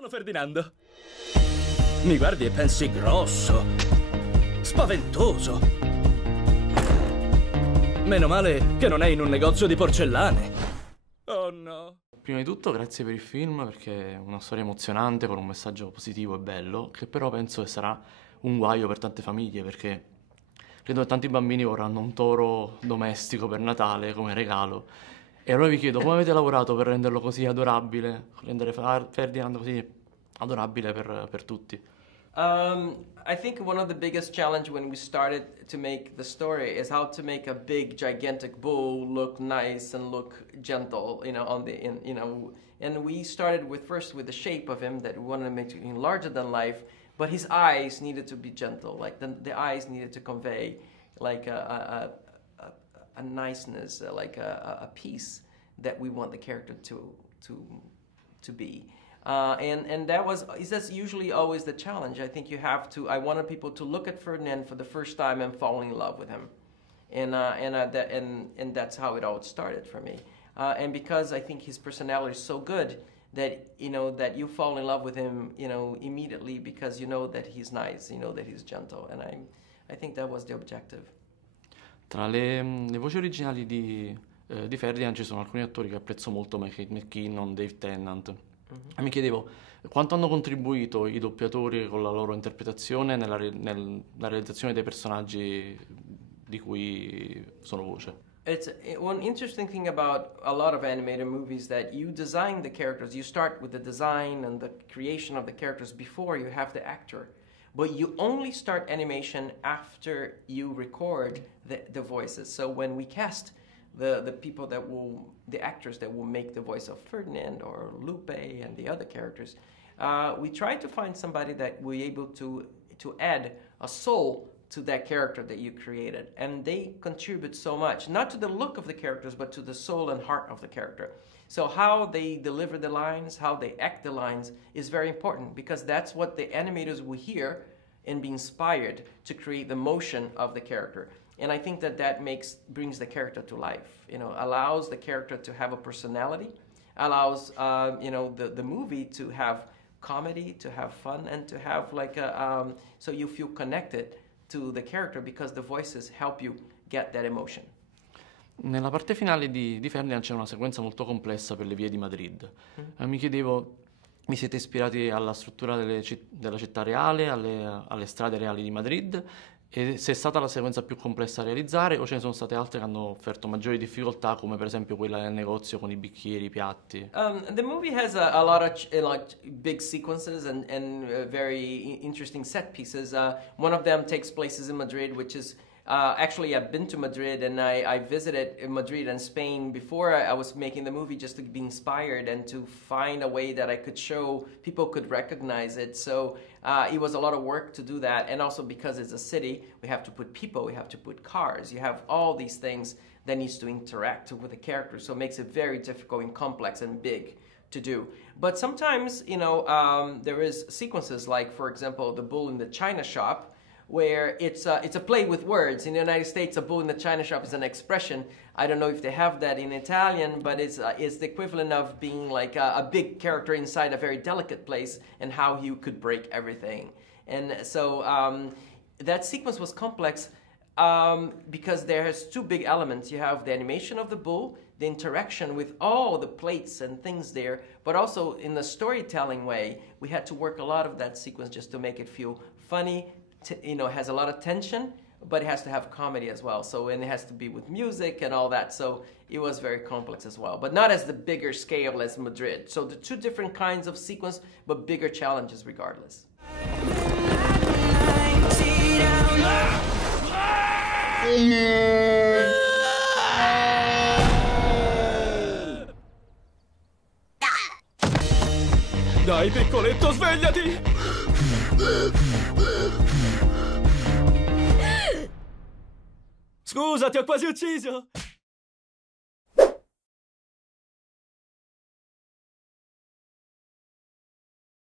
Sono Ferdinand. Mi guardi e pensi grosso, spaventoso. Meno male che non è in un negozio di porcellane. Oh no. Prima di tutto grazie per il film, perché è una storia emozionante con un messaggio positivo e bello, che però penso che sarà un guaio per tante famiglie, perché credo che tanti bambini vorranno un toro domestico per Natale come regalo. E allora vi chiedo, come avete lavorato per renderlo così adorabile, rendere Ferdinand così adorabile per tutti? I think one of the biggest challenge when we started to make the story is how to make a big, gigantic bull look nice and look gentle, you know, and we started first with the shape of him, that we wanted to make him larger than life, but his eyes needed to be gentle, like the eyes needed to convey like a niceness, like a peace that we want the character to be. And that's usually always the challenge. I think I wanted people to look at Ferdinand for the first time and fall in love with him. And that's how it all started for me. And because I think his personality is so good that, you know, that you fall in love with him, you know, immediately, because you know that he's nice, you know that he's gentle. And I think that was the objective. Tra le voci originali di Ferdinand ci sono alcuni attori che apprezzo molto, Kate McKinnon, Dave Tennant. E mi chiedevo quanto hanno contribuito i doppiatori con la loro interpretazione nella realizzazione dei personaggi di cui sono voce. It's one interesting thing about a lot of animated movies, that you design the characters. You start with the design and the creation of the characters before you have the actor. But you only start animation after you record the voices. So when we cast the people the actors that will make the voice of Ferdinand or Lupe and the other characters, we try to find somebody that will be able to add a soul to that character that you created. And they contribute so much, not to the look of the characters, but to the soul and heart of the character. So how they deliver the lines, how they act the lines is very important, because that's what the animators will hear and be inspired to create the motion of the character. And I think that brings the character to life, you know, allows the character to have a personality, allows, you know, the movie to have comedy, to have fun, and to have like so you feel connected to the character because the voices help you get that emotion. Nella parte finale di Ferdinand c'è una sequenza molto complessa per le vie di Madrid. Mi chiedevo, vi siete ispirati alla struttura della città reale, alle strade reali di Madrid? E se è stata la sequenza più complessa da realizzare, o ce ne sono state altre che hanno offerto maggiori difficoltà, come per esempio quella nel negozio con i bicchieri, i piatti? The movie has a lot of big sequences and very interesting set pieces. One of them takes places in Madrid, which is actually, I've been to Madrid, and I visited Madrid and Spain before I was making the movie, just to be inspired and to find a way that I could show people could recognize it. So it was a lot of work to do that, and also because it's a city, we have to put people, we have to put cars, you have all these things that needs to interact with the characters, so it makes it very difficult and complex and big to do. But sometimes, you know, there is sequences like, for example, the bull in the China shop, where it's a play with words. In the United States, a bull in the China shop is an expression. I don't know if they have that in Italian, but it's the equivalent of being like a big character inside a very delicate place, and how he could break everything. And so that sequence was complex because there has two big elements. You have the animation of the bull, the interaction with all the plates and things there, but also in the storytelling way, we had to work a lot of that sequence just to make it feel funny. You know, it has a lot of tension, but it has to have comedy as well. So, and it has to be with music and all that. So it was very complex as well, but not as the bigger scale as Madrid. So the two different kinds of sequence, but bigger challenges regardless. Dai, piccoletto, svegliati! Scusa, ti ho quasi ucciso!